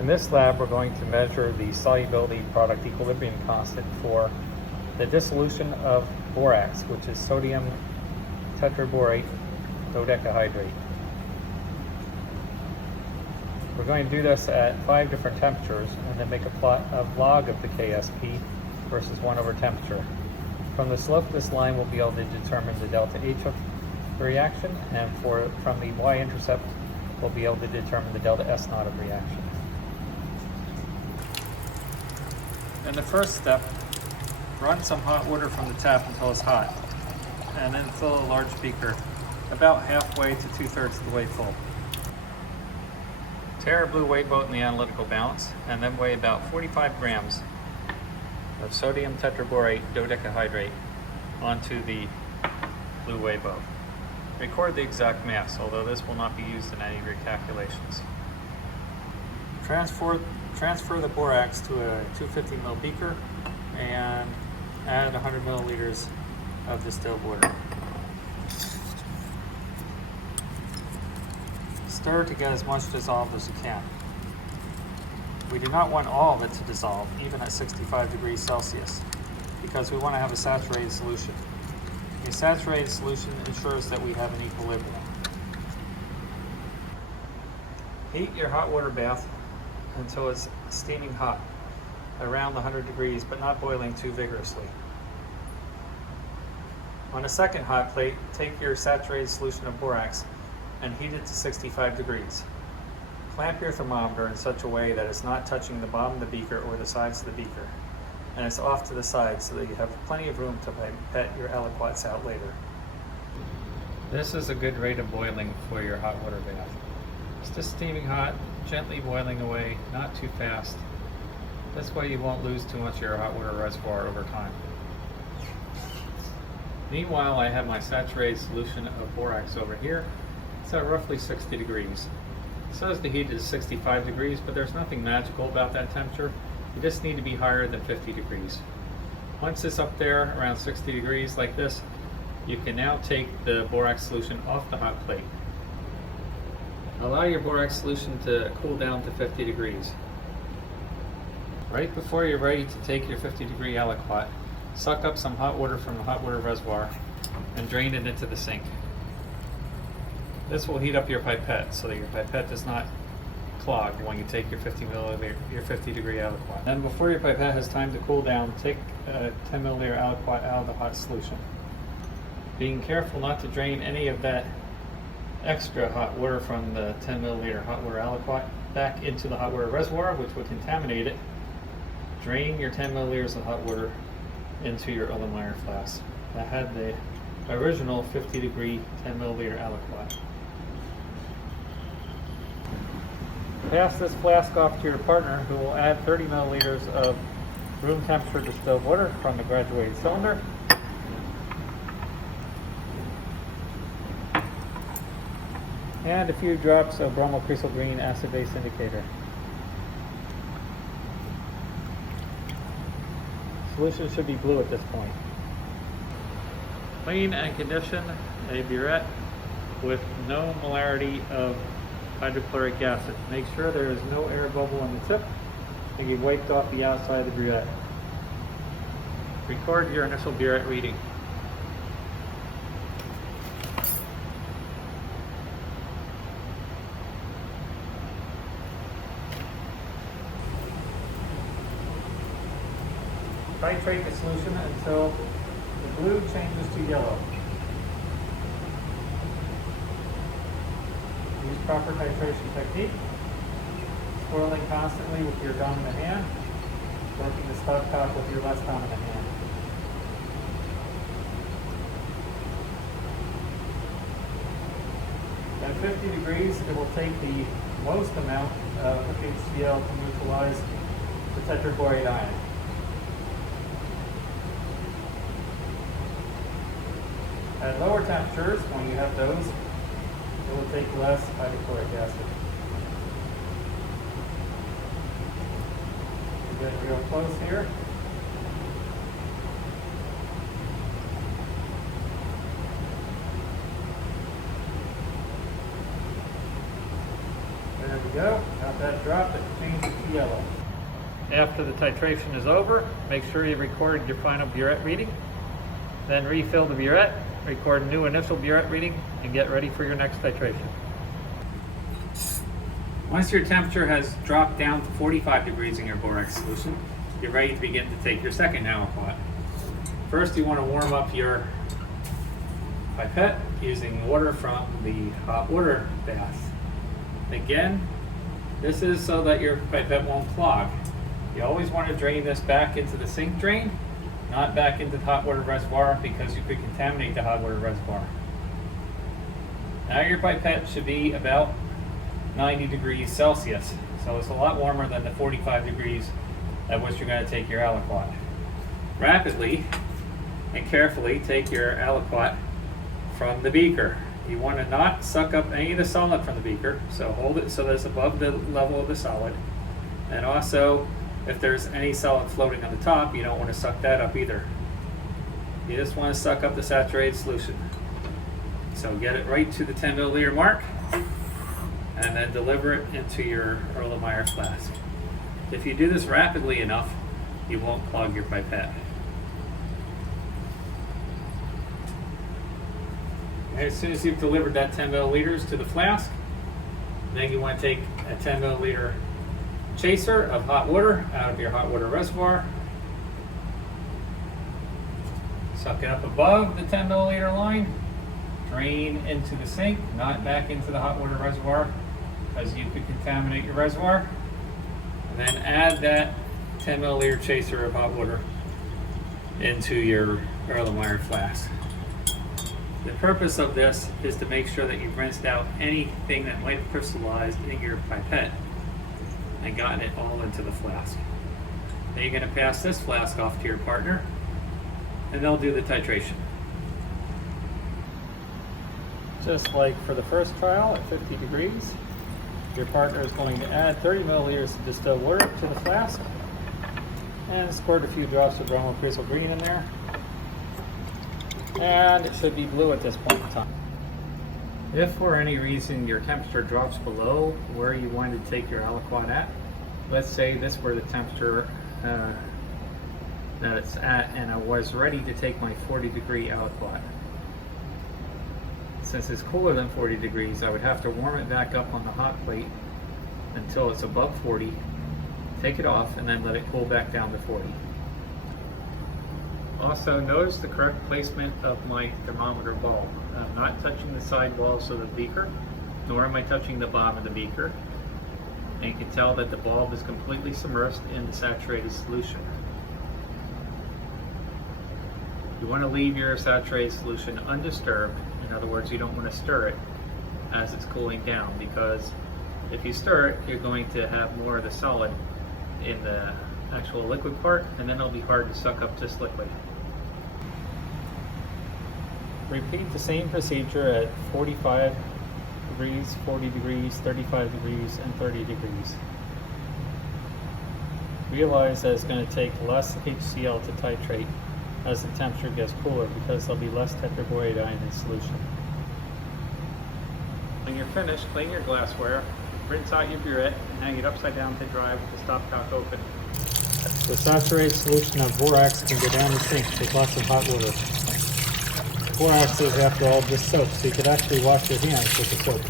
In this lab, we're going to measure the solubility product equilibrium constant for the dissolution of borax, which is sodium tetraborate dodecahydrate. We're going to do this at 5 different temperatures and then make a plot of log of the KSP versus 1 over temperature. From the slope of this line, we'll be able to determine the delta H of the reaction, and from the y-intercept, we'll be able to determine the delta S naught of reaction. In the first step, run some hot water from the tap until it's hot, and then fill a large beaker about halfway to 2/3 of the way full. Tear a blue weigh boat in the analytical balance, and then weigh about 45 grams of sodium tetraborate dodecahydrate onto the blue weigh boat. Record the exact mass, although this will not be used in any of your calculations. Transfer the borax to a 250 ml beaker and add 100 milliliters of distilled water. Stir to get as much dissolved as you can. We do not want all of it to dissolve, even at 65 degrees Celsius, because we want to have a saturated solution. A saturated solution ensures that we have an equilibrium. Heat your hot water bath until it's steaming hot, around 100 degrees, but not boiling too vigorously. On a second hot plate, take your saturated solution of borax and heat it to 65 degrees. Clamp your thermometer in such a way that it's not touching the bottom of the beaker or the sides of the beaker, and it's off to the side so that you have plenty of room to pipette your aliquots out later. This is a good rate of boiling for your hot water bath. It's just steaming hot, gently boiling away, not too fast. This way you won't lose too much of your hot water reservoir over time. Meanwhile, I have my saturated solution of borax over here. It's at roughly 60 degrees. It says the heat is 65 degrees, but there's nothing magical about that temperature. You just need to be higher than 50 degrees. Once it's up there around 60 degrees like this, you can now take the borax solution off the hot plate. Allow your borax solution to cool down to 50 degrees. Right before you're ready to take your 50-degree aliquot, suck up some hot water from the hot water reservoir and drain it into the sink. This will heat up your pipette so that your pipette does not clog when you take your 50-degree aliquot. Then before your pipette has time to cool down, take a 10 milliliter aliquot out of the hot solution. Being careful not to drain any of that extra hot water from the 10 milliliter hot water aliquot back into the hot water reservoir, which would contaminate it. Drain your 10 milliliters of hot water into your Erlenmeyer flask that had the original 50-degree 10 milliliter aliquot. Pass this flask off to your partner, who will add 30 milliliters of room temperature distilled water from the graduated cylinder. And a few drops of bromocresol green acid-base indicator. Solution should be blue at this point. Clean and condition a burette with no molarity of hydrochloric acid. Make sure there is no air bubble on the tip and you've wiped off the outside of the burette. Record your initial burette reading. Titrate the solution until the blue changes to yellow. Use proper titration technique, swirling constantly with your dominant hand, working the stopcock with your less dominant hand. At 50 degrees, it will take the most amount of HCl to neutralize the tetraborate ion. At lower temperatures, when you have those, it will take less hydrochloric acid. We're getting real close here. There we go. go. Got that drop, it changed it to yellow. After the titration is over, make sure you record your final burette reading. Then refill the burette, record a new initial burette reading, and get ready for your next titration. Once your temperature has dropped down to 45 degrees in your borax solution, you're ready to begin to take your second aliquot. First, you want to warm up your pipette using water from the hot water bath. Again, this is so that your pipette won't clog. You always want to drain this back into the sink drain, not back into the hot water reservoir, because you could contaminate the hot water reservoir. Now your pipette should be about 90 degrees Celsius, so it's a lot warmer than the 45 degrees at which you're going to take your aliquot. Rapidly and carefully take your aliquot from the beaker. You want to not suck up any of the solid from the beaker, so hold it so that it's above the level of the solid. And also, if there's any solid floating on the top, you don't want to suck that up either. You just want to suck up the saturated solution. So get it right to the 10 milliliter mark, and then deliver it into your Erlenmeyer flask. If you do this rapidly enough, you won't clog your pipette. As soon as you've delivered that 10 milliliters to the flask, then you want to take a 10 milliliter chaser of hot water out of your hot water reservoir. Suck it up above the 10 milliliter line, drain into the sink, not back into the hot water reservoir, because you could contaminate your reservoir. And then add that 10 milliliter chaser of hot water into your Erlenmeyer flask. The purpose of this is to make sure that you've rinsed out anything that might have crystallized in your pipette and gotten it all into the flask. Then you're going to pass this flask off to your partner, and they'll do the titration. Just like for the first trial at 50 degrees, your partner is going to add 30 milliliters of distilled water to the flask and squirt a few drops of bromo creosote green in there. And it should be blue at this point in time. If for any reason your temperature drops below where you wanted to take your aliquot at, let's say this were the temperature that it's at, and I was ready to take my 40 degree aliquot. Since it's cooler than 40 degrees, I would have to warm it back up on the hot plate until it's above 40, take it off, and then let it cool back down to 40. Also, notice the correct placement of my thermometer bulb. I'm not touching the side walls of the beaker, nor am I touching the bottom of the beaker. And you can tell that the bulb is completely submerged in the saturated solution. You want to leave your saturated solution undisturbed. In other words, you don't want to stir it as it's cooling down, because if you stir it, you're going to have more of the solid in the actual liquid part, and then it'll be hard to suck up this liquid. Repeat the same procedure at 45 degrees, 40 degrees, 35 degrees, and 30 degrees. Realize that it's going to take less HCl to titrate as the temperature gets cooler, because there'll be less tetraborate ion in solution. When you're finished, clean your glassware, rinse out your burette, and hang it upside down to dry with the stopcock open. The saturated solution of borax can go down the sink with lots of hot water. Borax is, after all, just soap, so you could actually wash your hands with the soap.